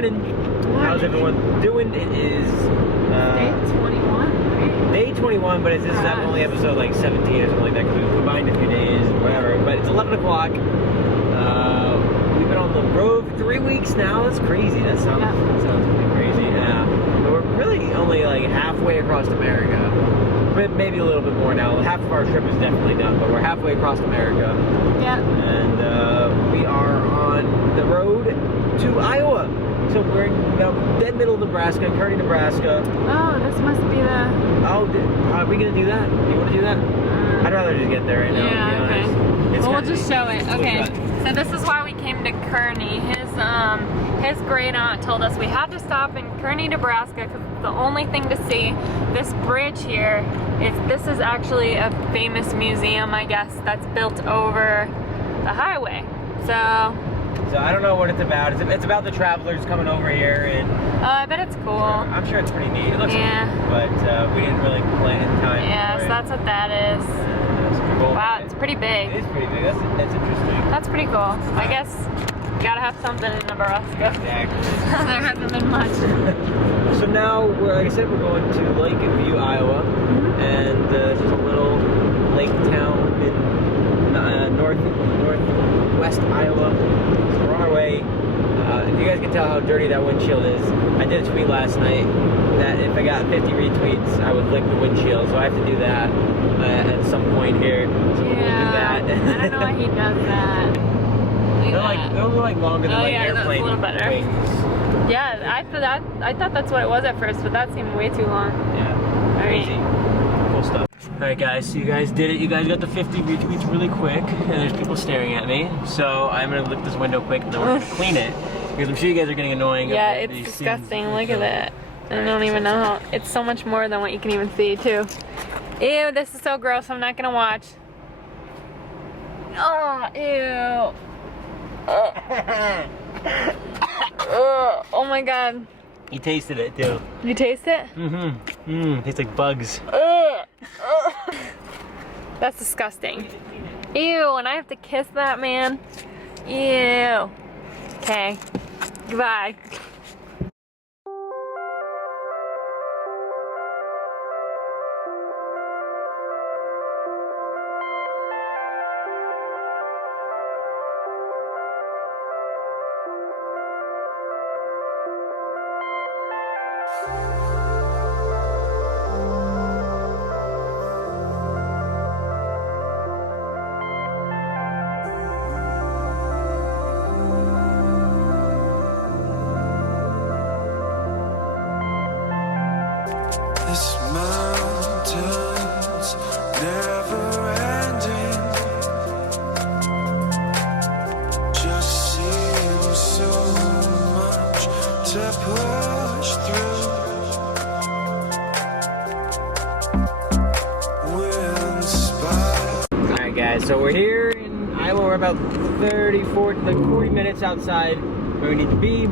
morning. How's everyone doing? It is Day 21, right? day 21, but this is only episode like 17 or something like that because we've combined a few days or whatever. But it's 11 o'clock. We've been on the road for 3 weeks now. That's crazy. That sounds pretty crazy. But we're really only like halfway across America. Maybe a little bit more now. Half of our trip is definitely done, but we're halfway across America. Yeah. And we are on the road to Iowa. So we're in the dead middle of Nebraska, Kearney, Nebraska. Oh, this must be the... Oh, are we going to do that? Do you want to do that? I'd rather just get there right now, yeah, to be honest. Okay. Well, we'll just show it. Okay. So this is why we came to Kearney. His great aunt told us we had to stop in Kearney, Nebraska because the only thing to see. This bridge here this is actually a famous museum, I guess, that's built over the highway. So I don't know what it's about. It's about the travelers coming over here, and I bet it's cool. I'm sure it's pretty neat. It looks yeah. neat, but we didn't really plan in time. Yeah, so that's what that is. Wow, it's pretty big. It is pretty big. That's interesting. That's pretty cool. I guess you gotta have something in Nebraska. Exactly. There hasn't been much. So now, like I said, we're going to Lake View, Iowa, and it's just a little lake town in northwest Iowa. So we're on our way. If you guys can tell how dirty that windshield is, I did a tweet last night that if I got 50 retweets, I would lick the windshield. So I have to do that at some point here. So we'll do that. I don't know why he does that. Those are like longer than like airplane a little better. wings. Yeah, I thought that's what it was at first, but that seemed way too long. Yeah, crazy. Cool stuff. Alright guys, so you guys did it. You guys got the 50 retweets really quick, and there's people staring at me. So I'm gonna lift this window quick and then we're gonna clean it. Because I'm sure you guys are getting annoying. Yeah, it's disgusting. Look at that. I don't even know how. It's so much more than what you can even see, too. Ew, this is so gross. I'm not gonna watch. Oh, ew. Oh my god. You tasted it too. You taste it? Mm-hmm. Tastes like bugs. That's disgusting. Ew, and I have to kiss that man. Ew. Okay. Goodbye. This mountain's never ending. Just seems so much to push through. Alright guys, so we're here in Iowa. We're about 40 minutes outside where we need to be.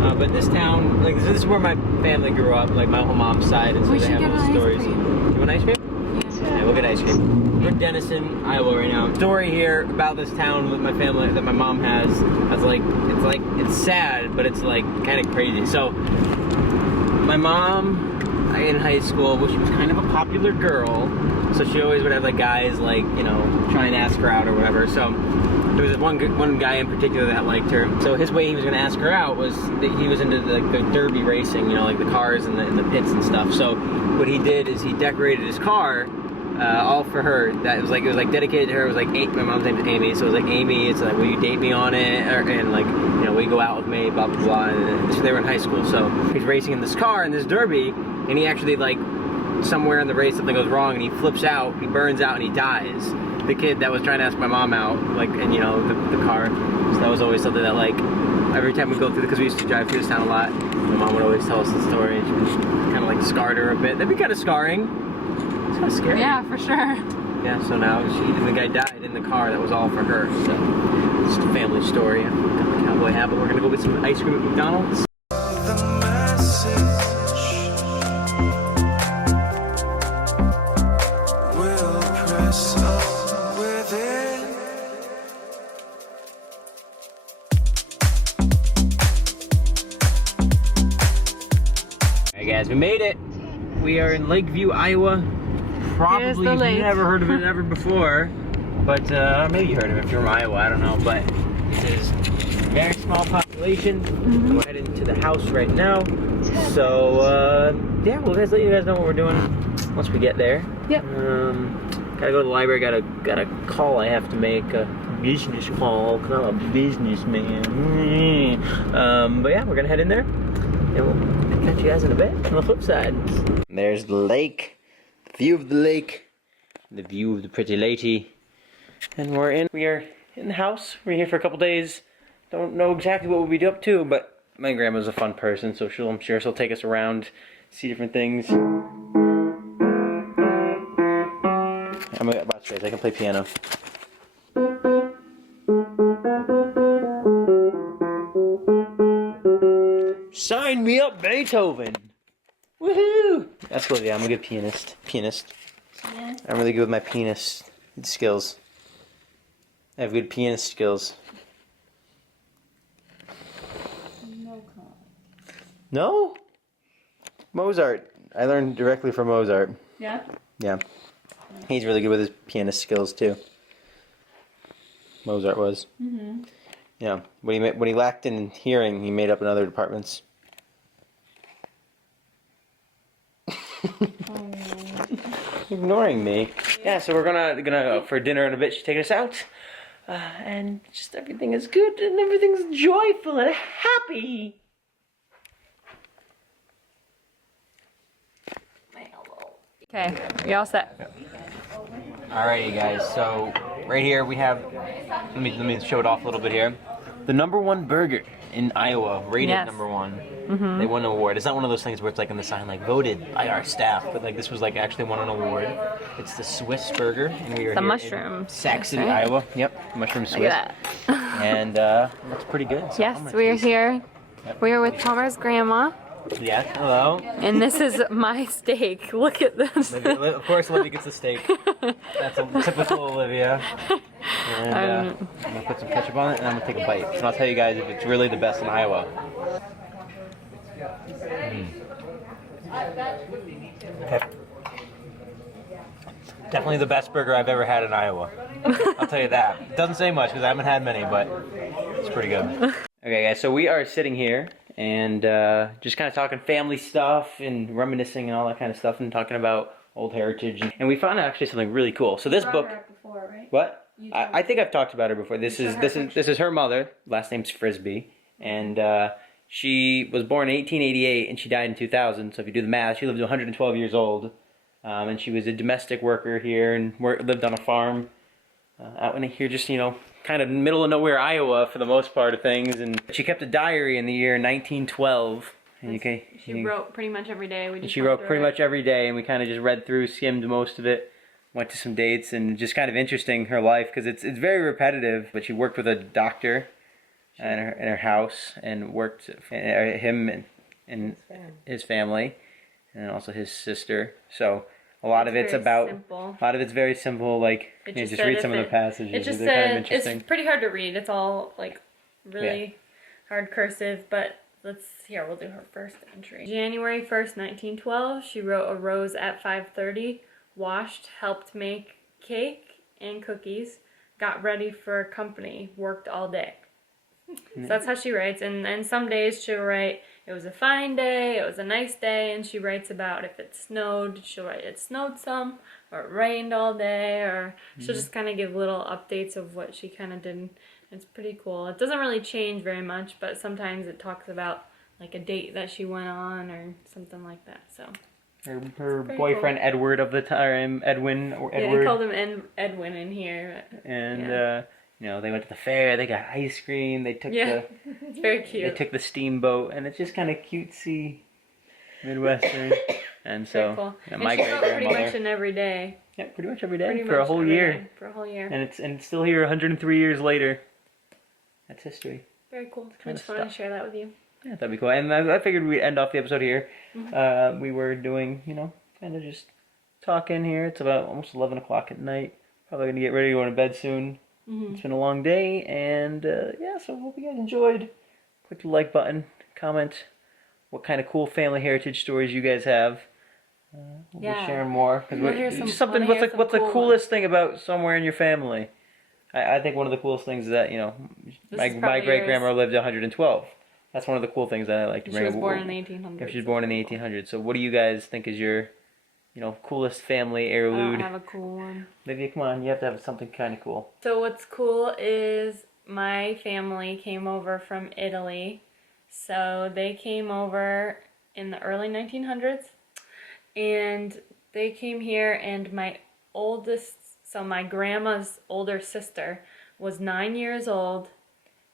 But this town, like this is where my family grew up, like my whole mom's side, and so they have those stories. You want ice cream? Yeah, we'll get ice cream. We're in Denison, Iowa right now. Story here about this town with my family that my mom has. It's sad, but it's like kind of crazy. So my mom in high school, well, she was kind of a popular girl, so she always would have like guys like, you know, try and ask her out or whatever. So there was one guy in particular that liked her. So his way he was going to ask her out was that he was into the derby racing, you know, like the cars and the pits and stuff. So what he did is he decorated his car all for her. It was like dedicated to her. It was like my mom's name is Amy, so it was like, Amy, it's like, will you date me on it? And like, you know, will you go out with me? Blah blah blah. And so they were in high school. So he's racing in this car in this derby, and he actually like somewhere in the race something goes wrong, and he flips out, he burns out, and he dies. The kid that was trying to ask my mom out, like, and you know, the car. So that was always something that like every time we go through, because we used to drive through this town a lot, my mom would always tell us the story, and she was kind of like scarred her a bit. That'd be kind of scarring. It's kind of scary. Yeah, for sure. Yeah, so now the guy died in the car. That was all for her. So it's just a family story. Kind of like cowboy hat, but we're gonna go get some ice cream at McDonald's. guys, we made it. We are in Lakeview, Iowa. Probably Here's the lake. never heard of it ever before, but maybe you heard of it if you're from Iowa. I don't know, but this is a very small population. Mm-hmm. We're heading to the house right now. So yeah, we'll let you guys know what we're doing once we get there. Yep. Gotta go to the library. Got a call I have to make. A business call. Cause I'm a businessman. But yeah, we're gonna head in there, and we'll catch you guys in a bit on the flip side. There's the lake, the view of the lake, the view of the pretty lady, and we are in the house. We're here for a couple days. Don't know exactly what we'll be up to, but my grandma's a fun person, so I'm sure she'll take us around, see different things. I'm about to say I can play piano. Sign me up, Beethoven! Woohoo! That's cool, yeah, I'm a good pianist. Yeah. I'm really good with my pianist skills. I have good pianist skills. No? Mozart. I learned directly from Mozart. Yeah? Yeah. He's really good with his pianist skills too. Mozart was. Mm-hmm. Yeah. When he lacked in hearing, he made up in other departments. Ignoring me. Yeah, so we're gonna go for dinner in a bit. She's taking us out. And just everything is good and everything's joyful and happy. Okay, we all set. Alrighty guys, so right here we have, let me show it off a little bit here. The #1 burger in Iowa, rated Yes. #1. Mm-hmm. They won an award. It's not one of those things where it's like in the sign like voted by our staff, but like this was like actually won an award. It's the Swiss burger, and we are The here mushroom in Sac City, right? Iowa. Yep, mushroom Swiss. Look at that. And looks pretty good. So I'm Yes, gonna we are taste- here. Yep. We are with Palmer's grandma, Yeah, hello. and this is my steak. Look at this. Of course, Olivia gets the steak. That's a typical Olivia. And I'm gonna put some ketchup on it, and I'm gonna take a bite. And I'll tell you guys if it's really the best in Iowa. Okay. Definitely the best burger I've ever had in Iowa. I'll tell you that. It doesn't say much because I haven't had many, but it's pretty good. Okay, guys, so we are sitting here and just kind of talking family stuff and reminiscing and all that kind of stuff and talking about old heritage. And we found out actually something really cool. So this book. Before, right? What? I think I've talked about her before. This is her mother. Last name's Frisbee, and she was born in 1888 and she died in 2000. So if you do the math, she lived to 112 years old, and she was a domestic worker here and lived on a farm out in here, just kind of middle of nowhere Iowa for the most part of things. And she kept a diary in the year 1912. And She wrote pretty much every day. She wrote pretty much every day, and we kind of just read through, skimmed most of it. Went to some dates, and just kind of interesting her life because it's very repetitive. But she worked with a doctor in her house and worked him and his family, and also his sister. So a lot of it's very simple. Like just read some of the passages. It just They're kind of said interesting. it's pretty hard to read. It's all like really hard cursive, but. We'll do her first entry. January 1st, 1912, she wrote a rose at 5:30, washed, helped make cake and cookies, got ready for company, worked all day. So that's how she writes. And some days she'll write, it was a fine day, it was a nice day, and she writes about if it snowed, she'll write it snowed some, or it rained all day, or she'll just kind of give little updates of what she kind of did. It's pretty cool. It doesn't really change very much, but sometimes it talks about like a date that she went on or something like that. So her boyfriend cool. Edward of the time, Edwin or Edward. Yeah, they called him Edwin in here. And they went to the fair. They got ice cream. They took it's very cute. They took the steamboat, and it's just kind of cutesy, Midwestern. And so cool. my she great wrote grandmother. pretty much in every day. Yeah, pretty much every day for a whole year. For a whole year. And it's still here 103 years later. That's history. Very cool. I just wanted to share that with you. Yeah, that'd be cool. And I figured we'd end off the episode here. Mm-hmm. We were doing, kind of just talking here. It's about almost 11 o'clock at night. Probably going to get ready to go to bed soon. Mm-hmm. It's been a long day. And, so hope you guys enjoyed. Click the like button, comment what kind of cool family heritage stories you guys have. We'll be sharing more. What's the coolest thing about somewhere in your family? I think one of the coolest things is that, my great grandma lived 112. That's one of the cool things that I like to bring up. She was born in the 1800s. She was born in the 1800s. So what do you guys think is your, coolest family heirloom? I don't have a cool one. Olivia, come on, you have to have something kind of cool. So what's cool is my family came over from Italy. So they came over in the early 1900s. And they came here, and my grandma's older sister was 9 years old,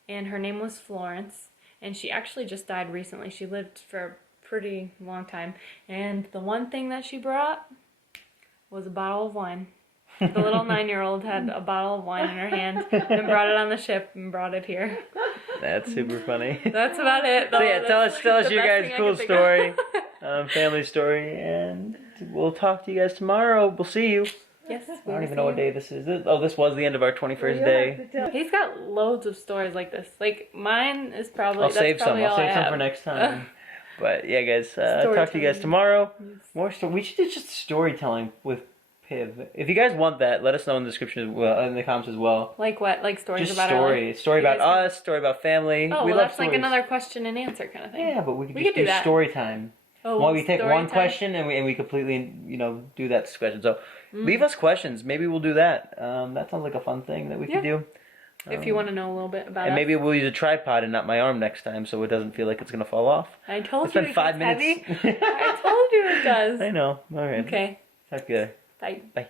and her name was Florence, and she actually just died recently. She lived for a pretty long time, and the one thing that she brought was a bottle of wine. The little 9-year-old had a bottle of wine in her hand and brought it on the ship and brought it here. That's super funny. That's about it. So yeah, tell us your guys' cool story, family story, and we'll talk to you guys tomorrow. We'll see you. Yes. I don't even know what day this is. This was the end of our 21st day. He's got loads of stories like this. Like mine is probably. I'll save some for next time. But yeah, guys, talk to you guys tomorrow. More we should do just storytelling with Piv. If you guys want that, let us know in the description as well, in the comments as well. Like what? Like stories just about our life? Story about us, story about family. Oh, we well, love that's stories. like another question and answer kind of thing. Yeah, but we could do that. Story time. Oh, well, we take one question and we completely, do that question. So leave us questions. Maybe we'll do that. That sounds like a fun thing that we could do. If you want to know a little bit about and us. maybe we'll use a tripod and not my arm next time, so it doesn't feel like it's gonna fall off. I told it's you been 5 minutes. heavy. I told you it does. I know. All right. Okay. Talk good. Bye. Bye.